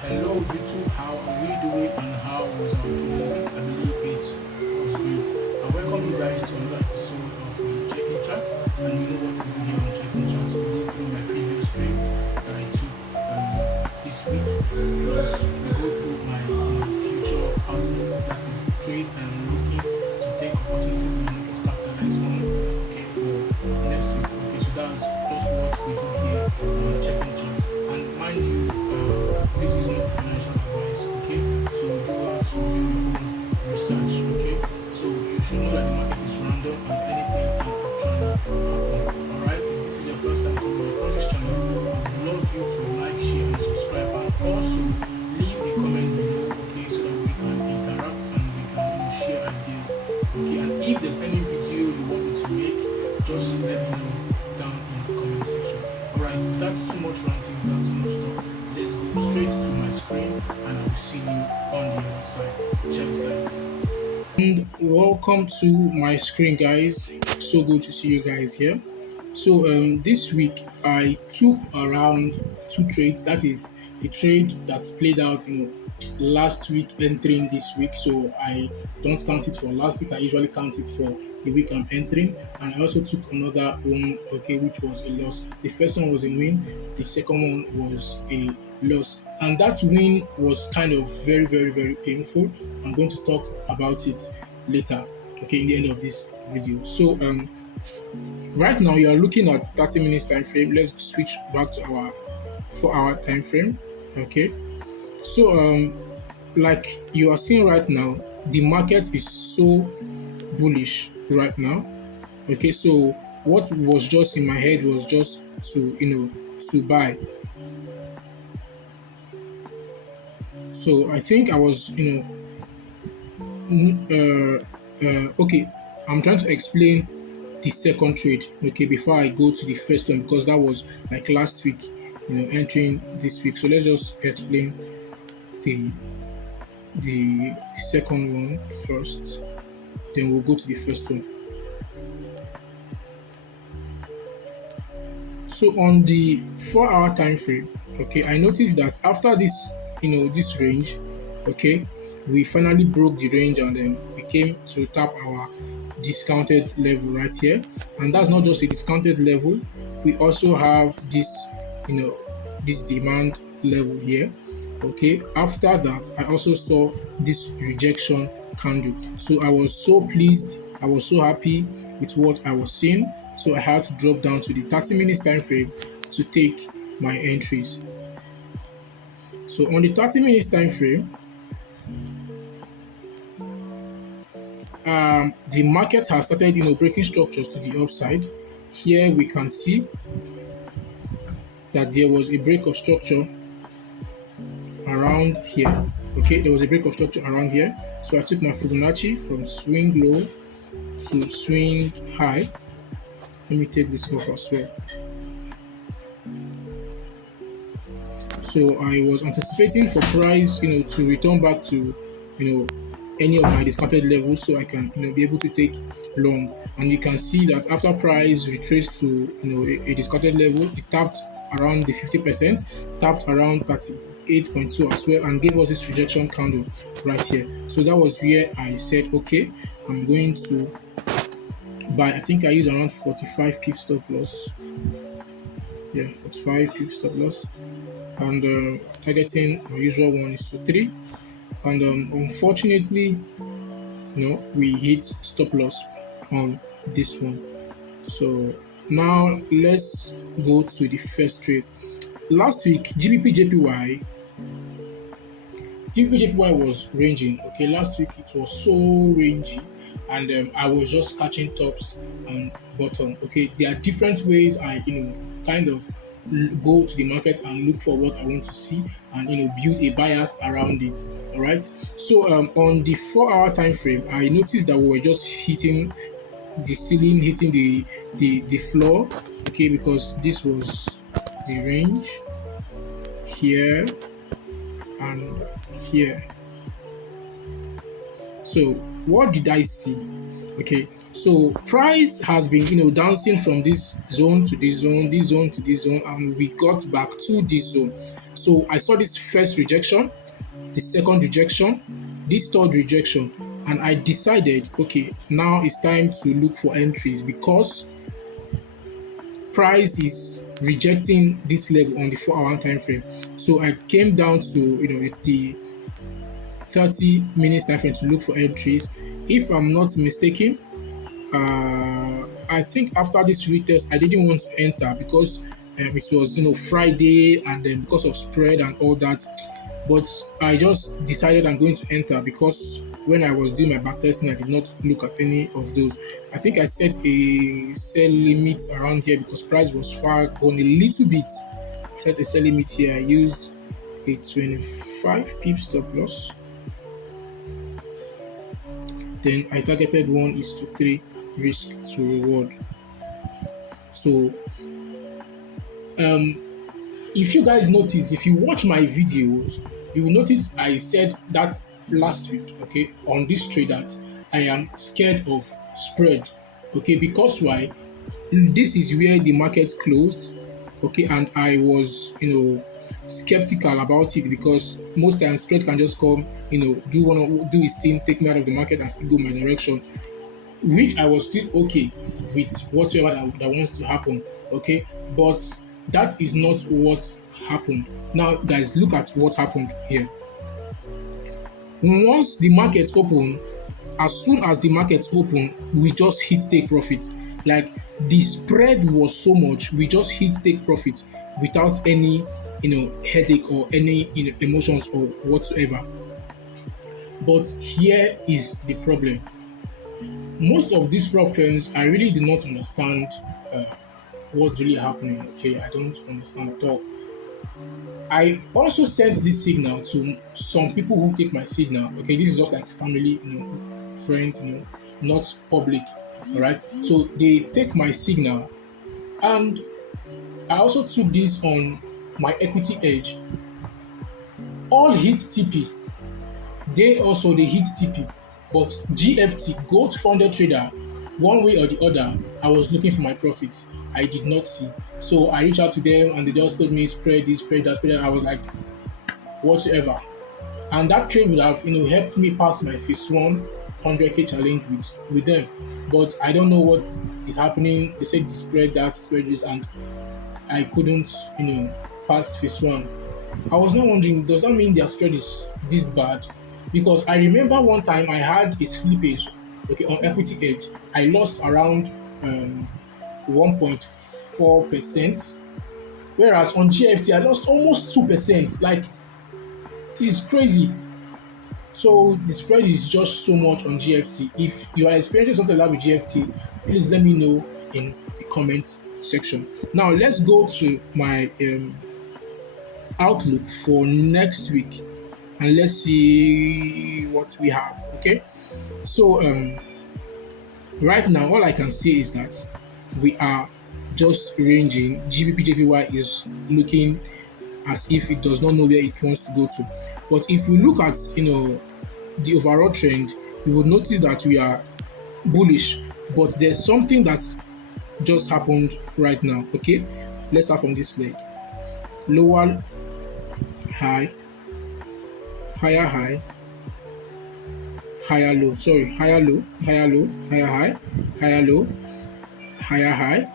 Hello YouTube, how are we doing and how was our today? I believe it was great. I welcome you guys to another episode of Checking Chat. And you know what we do here on Checking Chat? We go through my previous trades that I took this week. Plus we go through my future outlook, that is trades and I'm looking to take opportunities in the market to capitalize on, okay, for next week. Okay, so that's just what we do here on Checking Chat. And mind you, this is not financial advice, okay? So do well to do your own research, okay? So you should know that the market is random and anything can actually happen. Alright, if this is your first time coming across this channel, I would love you to like, share, and subscribe, and also leave a comment below, okay, so that we can interact and we can share ideas, okay? And if there's any video you want me to make, just let me know down in the comment section. Alright, that's too much ranting, without too much talk. Let's go straight to my screen and I will see you on the other side. Cheers, guys. And welcome to my screen, guys. So good to see you guys here. So this week I took around two trades. That is a trade that played out, last week entering this week. So I don't count it for last week. I usually count it for the week I'm entering. And I also took another one, okay, which was a loss. The first one was a win. The second one was a loss. And that win was kind of very, very, very painful. I'm going to talk about it later, okay, in the end of this video. So right now, you are looking at 30 minutes time frame. Let's switch back to our 4-hour time frame. Okay. So like you are seeing right now, the market is so bullish right now. Okay, so what was just in my head was just to to buy. So I think I was okay. I'm trying to explain the second trade, okay, before I go to the first one because that was like last week, entering this week. So let's just explain the the second one first, then we'll go to the first one. So on the 4-hour time frame, okay, I noticed that after this, this range, okay, we finally broke the range and then we came to tap our discounted level right here. And that's not just a discounted level, we also have this, this demand level here. Okay, after that, I also saw this rejection candle. So I was so pleased, I was so happy with what I was seeing. So I had to drop down to the 30 minutes time frame to take my entries. So on the 30 minutes time frame, the market has started, breaking structures to the upside. Here we can see that there was a break of structure around here. Okay, there was a break of structure around here. So I took my Fibonacci from swing low to swing high. Let me take this off as well. So I was anticipating for price, to return back to, any of my discounted levels so I can, be able to take long. And you can see that after price retraced to, a discounted level, it tapped around the 50%, tapped around 38.2 as well, and gave us this rejection candle right here. So that was where I said, okay, I'm going to buy. I think I used around 45 pip stop loss. Yeah, 45 pip stop loss. And targeting my usual one is to 3. And unfortunately, we hit stop loss on this one. So now let's go to the first trade. Last week, GBP JPY was ranging. Okay, last week it was so rangy, and I was just catching tops and bottom. Okay, there are different ways I kind of go to the market and look for what I want to see and build a bias around it. All right. So on the 4-hour time frame, I noticed that we were just hitting the ceiling, hitting the floor. Okay, because this was the range here and here. So what did I see? Okay, So price has been, dancing from this zone to this zone, this zone to this zone, and we got back to this zone. So I saw this first rejection, the second rejection, this third rejection, and I decided, okay, now it's time to look for entries because price is rejecting this level on the 4 hour time frame. So I came down to the 30 minutes time frame to look for entries. If I'm not mistaken, I think after this retest, I didn't want to enter because it was Friday, and then because of spread and all that. But I just decided I'm going to enter because when I was doing my backtesting, I did not look at any of those. I think I set a sell limit around here because price was far gone a little bit. I set a sell limit here. I used a 25 pip stop loss. Then I targeted 1:3 risk to reward. So um, if you guys notice, if you watch my videos, you will notice I said that last week, okay, on this trade that I am scared of spread, okay, because why? This is where the market closed, okay, and I was, skeptical about it because most times spread can just come, do its thing, take me out of the market and still go my direction, which I was still okay with whatever that wants to happen. Okay, but that is not what happened. Now, guys, look at what happened here. Once the market opened, as soon as the market opened, we just hit take profit. Like the spread was so much, we just hit take profit without any headache or any emotions or whatsoever. But here is the problem. Most of these prop firms, I really do not understand uh, what's really happening. Okay, I don't understand at all. I also sent this signal to some people who take my signal. Okay, this is just like family, friend, not public. All right, so they take my signal, and I also took this on my equity edge. All hit TP. They hit TP, but GFT, gold funded trader, one way or the other, I was looking for my profits. I did not see. So I reached out to them and they just told me spread this, spread that, spread that. I was like, whatsoever. And that trade would have helped me pass my phase one 100k challenge with them. But I don't know what is happening. They said the spread that, spread this, and I couldn't, pass phase one. I was not wondering, does that mean their spread is this bad? Because I remember one time I had a slippage, okay, on equity edge. I lost around 1.4%, whereas on GFT I lost almost 2%. Like, this is crazy. So the spread is just so much on GFT. If you are experiencing something like that with GFT, please let me know in the comment section. Now let's go to my outlook for next week and let's see what we have. Okay, so right now all I can say is that we are just ranging. GBP is looking as if it does not know where it wants to go to. But if we look at the overall trend, you will notice that we are bullish. But there's something that just happened right now. Okay, let's start from this leg. Lower high, higher high, higher low. Sorry, higher low, higher low, higher high, higher low, higher high,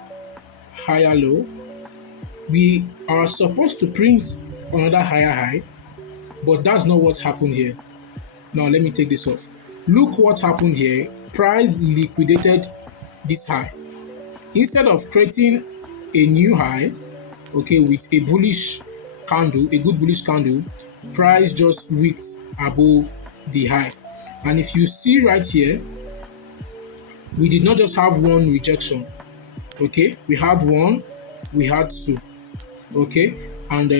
higher low. We are supposed to print another higher high, but that's not what happened here. Now let me take this off. Look what happened here. Price liquidated this high. Instead of creating a new high, okay, with a bullish candle, a good bullish candle, price just wicked above the high. And if you see right here, we did not just have one rejection, okay, we had one, we had two, okay, and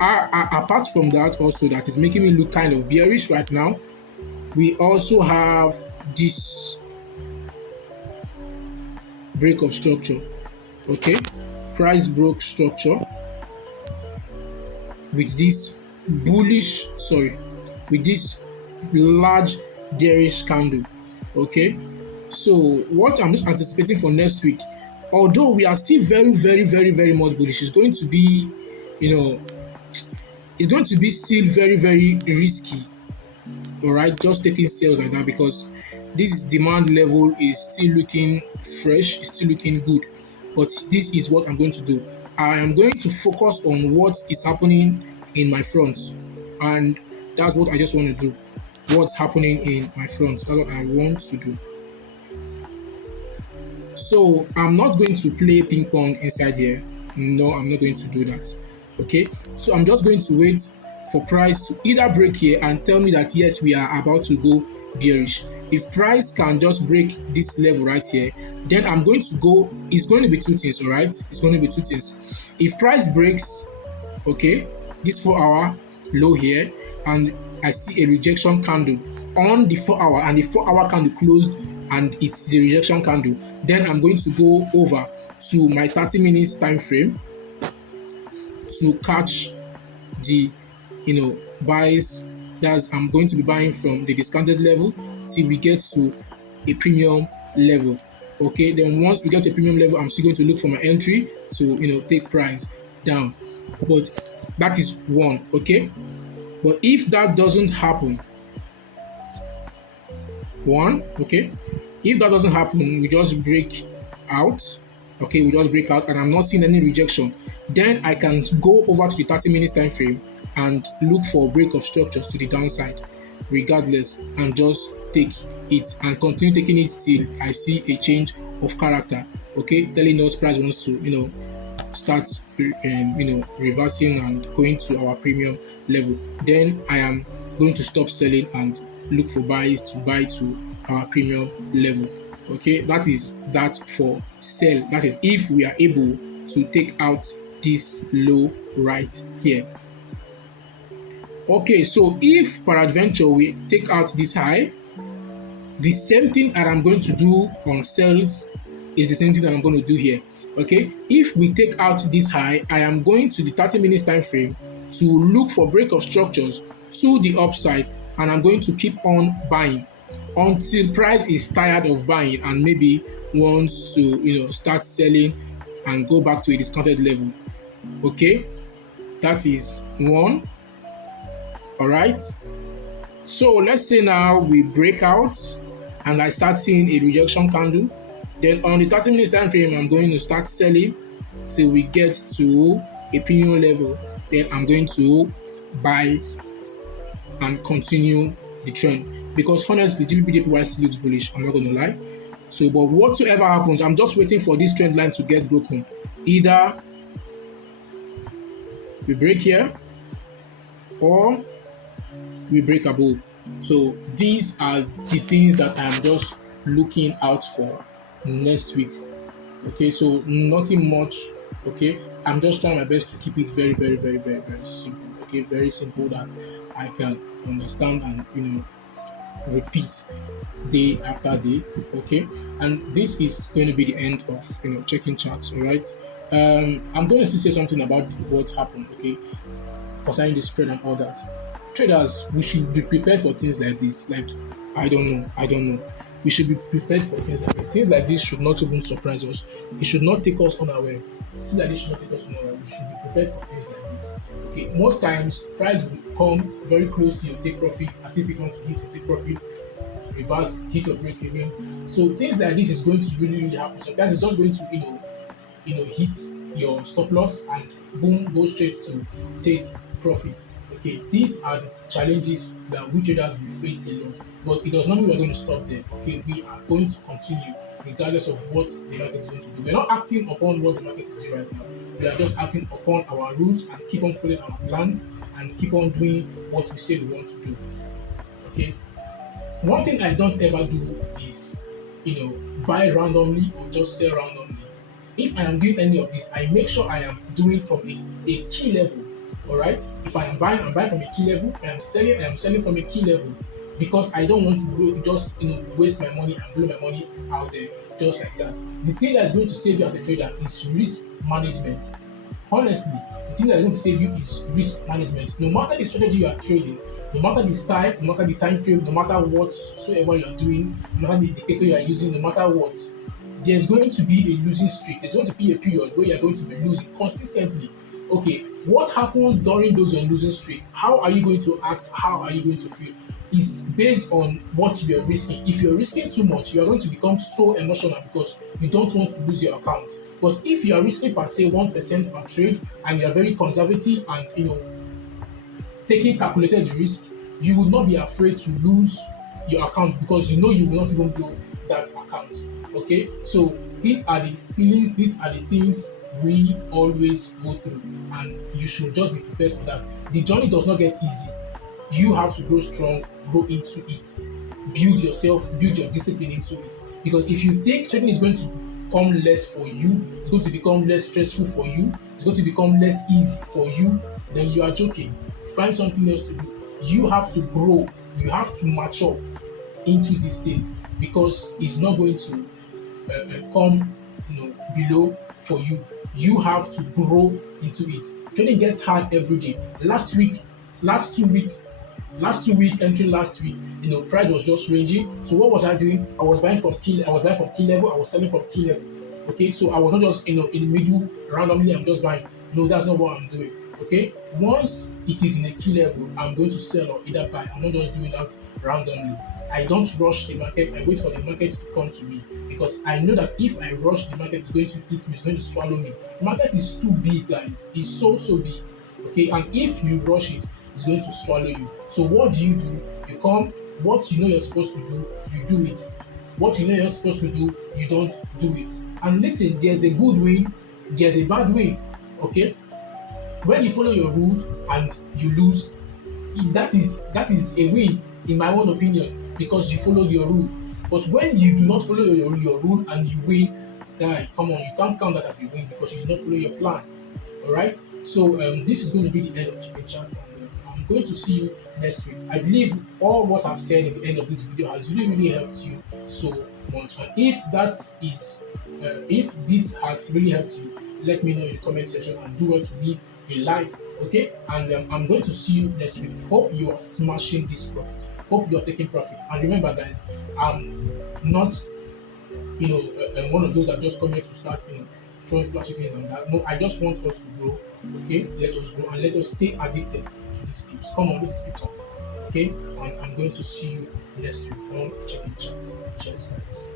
apart from that, also that is making me look kind of bearish right now, we also have this break of structure. Okay, price broke structure with this with this large bearish candle. Okay, So what I'm just anticipating for next week, although we are still very, very, very, very much bullish, it's going to be, you know, it's going to be still very, very risky. All right, just taking sales like that because this demand level is still looking fresh, it's still looking good. But this is what I'm going to do. I am going to focus on what is happening in my front, and that's what I just want to do. What's happening in my front? That's what I want to do. So I'm not going to play ping pong inside here. No, I'm not going to do that. Okay. So I'm just going to wait for price to either break here and tell me that yes, we are about to go bearish. If price can just break this level right here, then I'm going to go. It's going to be two things, all right? It's going to be two things. If price breaks, okay, this 4 hour low here, and I see a rejection candle on the 4 hour, and the 4 hour candle closed and it's the rejection candle, then I'm going to go over to my 30 minutes time frame to catch the buys. That's I'm going to be buying from the discounted level till we get to a premium level. Okay, then once we get to a premium level, I'm still going to look for my entry to take price down. But that is one. Okay, but if that doesn't happen, okay, if that doesn't happen, we just break out. Okay, we just break out and I'm not seeing any rejection, then I can go over to the 30 minutes time frame and look for a break of structures to the downside regardless, and just take it and continue taking it till I see a change of character. Okay, telling us price wants to start reversing and going to our premium level, then I am going to stop selling and look for buys to buy to our premium level. Okay, that is that for sell. That is if we are able to take out this low right here. Okay, so if peradventure we take out this high, the same thing that I'm going to do on sales is the same thing that I'm going to do here. Okay, if we take out this high, I am going to the 30 minutes time frame to look for break of structures to the upside, and I'm going to keep on buying until price is tired of buying and maybe wants to start selling and go back to a discounted level. Okay, that is one. All right, so let's say now we break out and I start seeing a rejection candle. Then on the 30 minutes time frame, I'm going to start selling till we get to a premium level. Then I'm going to buy and continue the trend, because honestly GBP still looks bullish, I'm not going to lie. So but whatsoever happens, I'm just waiting for this trend line to get broken. Either we break here or we break above. So these are the things that I'm just looking out for next week. Okay, so nothing much. Okay, I'm just trying my best to keep it very, very, very, very, very simple. Okay, very simple that I can understand and repeat day after day. Okay, and this is going to be the end of checking charts. All right, I'm going to say something about what happened. Okay, concerning the spread and all that. Traders, we should be prepared for things like this. Like, I don't know. We should be prepared for things like this. Things like this should not even surprise us. It should not take us unaware. Things like this should not take us unaware. We should be prepared for things like this. Okay, most times price will come very close to your take profit, as if you want to hit your take profit, reverse, hit your break even. So things like this is going to really, really happen. Sometimes it's just going to hit your stop loss and boom, go straight to take profit. Okay, these are the challenges that we traders will face a lot, but it does not mean we're going to stop there. Okay, we are going to continue regardless of what the market is going to do. We're not acting upon what the market is doing right now. We are just acting upon our rules and keep on following our plans and keep on doing what we say we want to do. Okay, one thing I don't ever do is buy randomly or just sell randomly. If I am doing any of this, I make sure I am doing from a key level. All right. If I am buying, I'm buying from a key level. If I am selling from a key level, because I don't want to go just waste my money and blow my money out there just like that. The thing that is going to save you as a trader is risk management. Honestly, the thing that is going to save you is risk management. No matter the strategy you are trading, No matter the style, no matter the time frame, no matter whatsoever you're doing, no matter the indicator you are using, no matter what, there's going to be a losing streak. There's going to be a period where you're going to be losing consistently. Okay, what happens during those on losing streak? How are you going to act? How are you going to feel? Is based on what you're risking. If you're risking too much, you're going to become so emotional because you don't want to lose your account. But if you are risking per se 1% per trade and you're very conservative and taking calculated risk, you will not be afraid to lose your account because you know you will not even blow that account. Okay, so these are the feelings, these are the things we always go through, and you should just be prepared for that. The journey does not get easy. You have to grow strong, grow into it, build yourself, build your discipline into it. Because if you think trading is going to become less for you, it's going to become less stressful for you, it's going to become less easy for you, then you are joking. Find something else to do. You have to grow, you have to mature into this thing because it's not going to come below for you. You have to grow into it. Trading gets hard every day. Last 2 weeks, entry last week, price was just ranging. So what was I doing? I was buying from key level, I was selling from key level. Okay, so I was not just in the middle randomly, I'm just buying. No, that's not what I'm doing. Okay, once it is in a key level, I'm going to sell or either buy. I'm not just doing that randomly. I don't rush the market. I wait for the market to come to me because I know that if I rush, the market is going to eat me, it's going to swallow me. The market is too big, guys. It's so big. Okay, and if you rush it, it's going to swallow you. So what do? You come, what you know you're supposed to do, you do it. What you know you're supposed to do, you don't do it. And listen, there's a good way, there's a bad way. Okay, when you follow your rules and you lose, that is a win in my own opinion because you followed your rule. But when you do not follow your rule and you win, guy, come on, you can't count that as a win because you did not follow your plan. All right. So this is going to be the end of Chicken Chat, and I'm going to see you next week. I believe all what I've said at the end of this video has really helped you so much. And if this has really helped you, let me know in the comment section and do well to leave a like. Okay, and I'm going to see you next week. Hope you are smashing this profit. Hope you are taking profit. And remember, guys, I'm not one of those that just come here to start, throwing flashy things and that. No, I just want us to grow. Okay, let us grow and let us stay addicted to these tips. Come on, this is tips and tips. Okay, and I'm going to see you next week on Checking Chats. Cheers, guys.